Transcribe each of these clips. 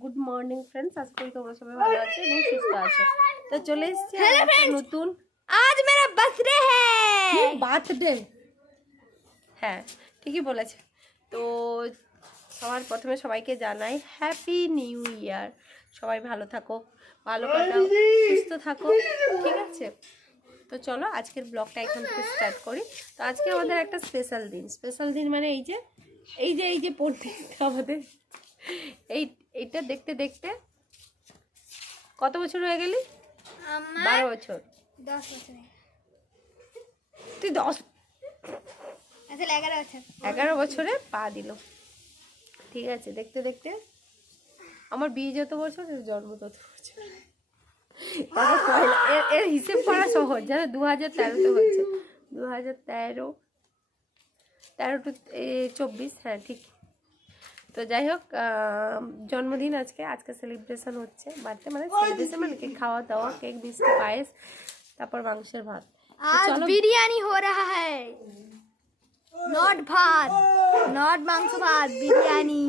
Good morning friends, আশা করি তোমরা সবাই ভালো আছো এবং সুস্থ আছো। তো চলে এসেছি নতুন, আজ মেরা বার্থডে হ্যায়। বার্থডে, হ্যাঁ ঠিকই বলেছে। তো সবার প্রথমে সবাইকে জানাই হ্যাপি নিউ ইয়ার। সবাই ভালো থাকো, ভালো কাটাও, সুস্থ থাকো, ঠিক আছে? তো চলো আজকের ব্লগটা এখান থেকে স্টার্ট করি। তো আজকে আমাদের একটা স্পেশাল দিন মানে এই যে পড়তে আমাদের এইটা দেখতে দেখতে কত বছর হয়ে গেলি? 12 বছর। 10 বছর। তুই 10 আসলে 11 বছর। 11 বছরে পা দিল, ঠিক আছে? দেখতে দেখতে আমার বিয়ে যত বছর, এর জন্ম তত বছর। এর হিসেব করা সহজ, জানো? 2013-তে হয়েছে, 2013 টু 24, হ্যাঁ ঠিক। তো যাই হোক, জন্মদিন আজকে সেলিব্রেশন হচ্ছে। বাড়িতে মানে সেলিব্রেশন মানে কেক খাওয়া দাওয়া, কেক, মিষ্টি, পায়েস, তারপর মাংসের ভাত। आज बिरयानी हो रहा है, नॉट भात, नॉट मांस भात, बिरयानी।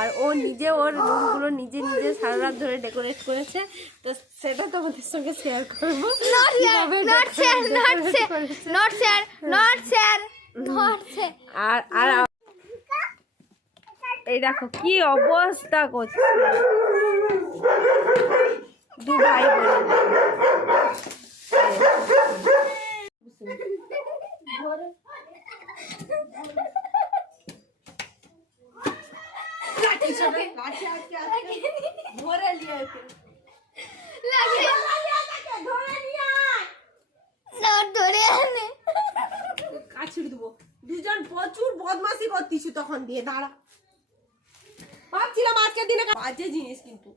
আর ও নিজে ওর রুমগুলো নিজে সারা রাত ধরে ডেকোরেট করেছে, তো সেটা তোমাদের সঙ্গে শেয়ার করবো। আর এই দেখো কি অবস্থা করছে দু ভাই বোন। দুজন প্রচুর বদমাশি করতিস তখন দিয়ে। দাঁড়া, ভাবছিলাম আজকের দিনে বাজে জিনিস, কিন্তু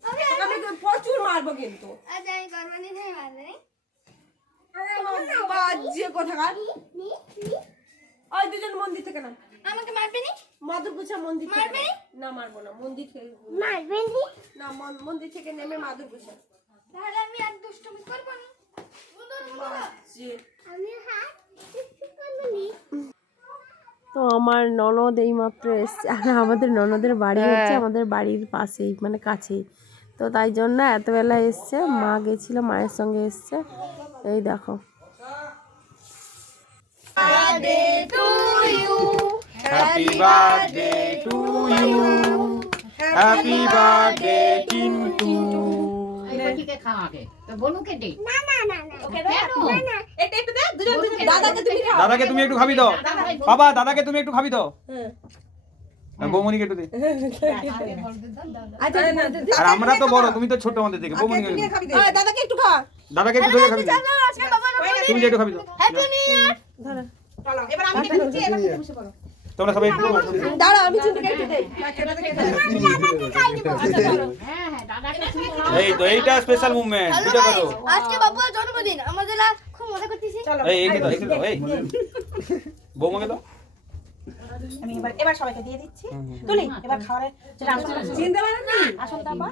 আমি প্রচুর মারবো কিন্তু। বাজে কোথাকার। ওই দুজন মন্দির থেকে নাম। আমাকে মারবে নি? মাদুরগুছা মন্দির থেকে মারবে নি? না, মারবো না। মন্দির থেকে মারবে নি? না, মন্দির থেকে নেমে মাদুরগুছা। তাহলে আমি আর দুষ্টুমি করব না। বাজে। আমি হাত কিছু করব নি। তো আমার ননদ এইমাত্র এসছে, আর আমাদের ননদের বাড়ি হচ্ছে আমাদের বাড়ির পাশেই, মানে কাছেই। তো তাই জন্য এত বেলা এসছে। মা গেছিল, মায়ের সঙ্গে এসছে। এই দেখো, Happy birthday to you. Happy birthday Tintu. দাদাকে তুমি একটু খাবি দাও। বাবা দাদাকে তুমি একটু খাবি দাও। বৌমনিকে একটু দে। আর আমরা তো বড়, তুমি তো ছোট আমাদের থেকে। বৌমনিকে দাদাকে একটু খা, দাদাকে একটু ধরে খাবি দাও। তুমি যে একটু খাবি দাও। Happy new year. চলো এবার আমি দিচ্ছি, এবার তুমি বসে পড়ো। তোমরা সবাই একটু দাঁড়া, আমি চিন্তা একটু দেই। এই তো এইটা স্পেশাল মুভমেন্ট, ভিডিও করো। আজকে বাবুর জন্মদিন, আমাদের খুব মজা করতেছি। এই এইকে দাও, এইকে দাও। এই বৌমাকে দাও। আমি এবার সবাইকে দিয়ে দিচ্ছি। তুলি এবার খাওয়ারে যেটা আমরা চিনতে পারেন না। আসল দাবা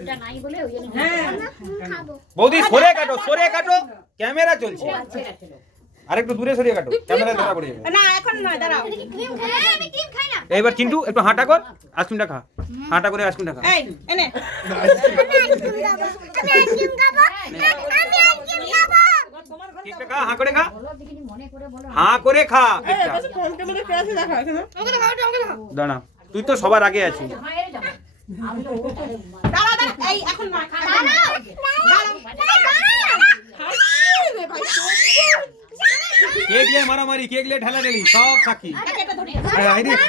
ওটা নাই বলে ওই জন্য। হ্যাঁ খাবো। বৌদি সরে কাটো, ক্যামেরা চলছে। আরেকটু দূরে সরিয়ে কাটো, ক্যামেরা ধরা পড়ে যাবে। না এখন নয়, দাঁড়াও। ক্রিম খাই? আমি ক্রিম খাই না। এইবার চিন্টু একটু হাঁটা কর, আইসক্রিমটা খা। হাঁটা করে আইসক্রিমটা খা। এই এনে আমি আইসক্রিম খাবো। আমি আইসক্রিম খাবো। কেকটা খা, হাঁ করে খা। হাঁ করে খা কেকটা। ফোনটা মধ্যে পেঁয়াজ দেখা এখানে। দাঁড়া, তুই তো সবার আগে আছিস। দাঁড়া এই এখন না খা। কেক লে মারামারি, কেক লে ঢালাঢালি, সব সাক্ষী।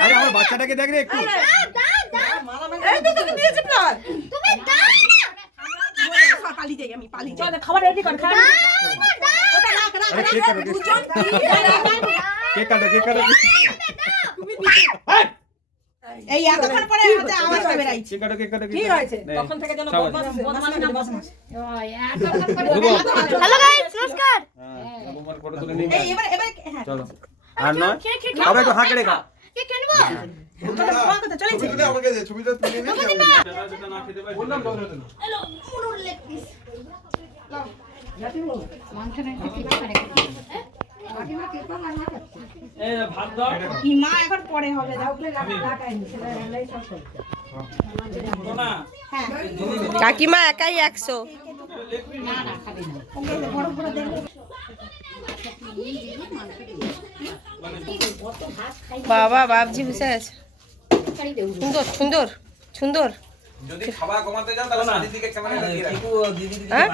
আরে আমার বাচ্চাটাকে দেখ রে একটু। এই তো তুমি দিয়েছ প্লান। তুমি দাও। পালি যাই আমি, পালি যাই। খাবার রেডি কর, খা। ওটা রাখ রাখ আরে কেক কাটো, দুজন কেক কাটো। তুমি এই এতক্ষণ পরে হাতে আওয়াজ হবে রাইছে। কেক কাটো। কি হয়েছে? তখন থেকে যেন বদমাশ না বদমাশ। হ্যালো গাইস, নমস্কার। বৌমার ফটো তুলে নিই। এই এবার হ্যাঁ চলো। আর নয়, আবার একটু হাঁ করে খা। কে কেনবো? চলেছে। আমাকে দে ছবিটা তুলে নে। হ্যালো, মুনুর লেগ পিস। কি মা এখন পরে হবে, দাও বলে লাগাইনি সেটা রান্নাই সব করতে। কাকিমা একাই 100। বাবা বাবজি বসে আছে, সুন্দর সুন্দর সুন্দর। যদি খাবার কমাতে যাও তাহলে শাড়ির দিকে ক্যামেরা লাগিয়ে রাখো। হ্যাঁ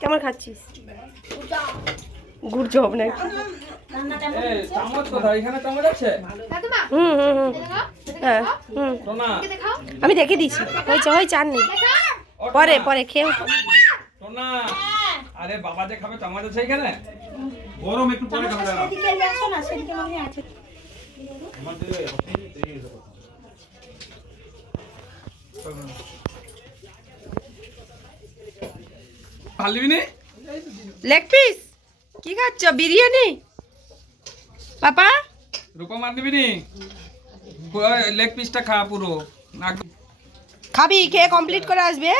কেমন খাচ্ছিস? গুড় চপ নাকি? চামচ কোথায়? এখানে চামচ আছে? হুম হুম হুম হ্যাঁ হুম সোনা, আমি দেখে দিচ্ছি, হয়েছে আর নেই, পরে পরে খেয়ে সোনা, আরে বাবা যে খাবে চামচ আছে এখানে? গরম একটু পরে খাবে দাঁড়াও। ভালো দিবি নি? লেগ পিস কি খাচ্ছ? বিরিয়ানি পাপা? রূপা মার দিবি নি? লেগ পিসটা খা পুরো। খাবি, খেয়ে কমপ্লিট করে আসবে।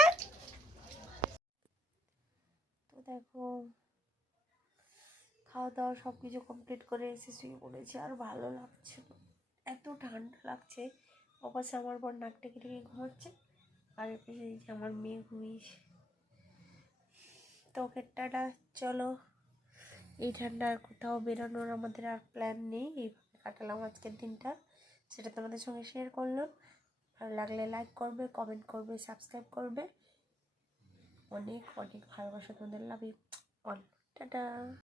তো দেখো খাওয়া দাওয়া সব কিছু কমপ্লিট করে এসে শুয়ে পড়েছি, আর ভালো লাগছে না, এত ঠান্ডা লাগছে। অবশ্যই আমার বর নাক টেকে টেকে ঘুমাচ্ছে, আর পিছিয়ে দিচ্ছে আমার মেয়ে ঘুমিয়েছে। তো টাটা, চলো। এই ঠান্ডা আর কোথাও বেরোনোর আমাদের আর প্ল্যান নেই, এইভাবে কাটালাম আজকের দিনটা, সেটা তোমাদের সঙ্গে শেয়ার করলাম। ভালো লাগলে লাইক করবে, কমেন্ট করবে, সাবস্ক্রাইব করবে। অনেক অনেক ভালোবাসা তোমাদের, লাভ ইউ অল, টাটা।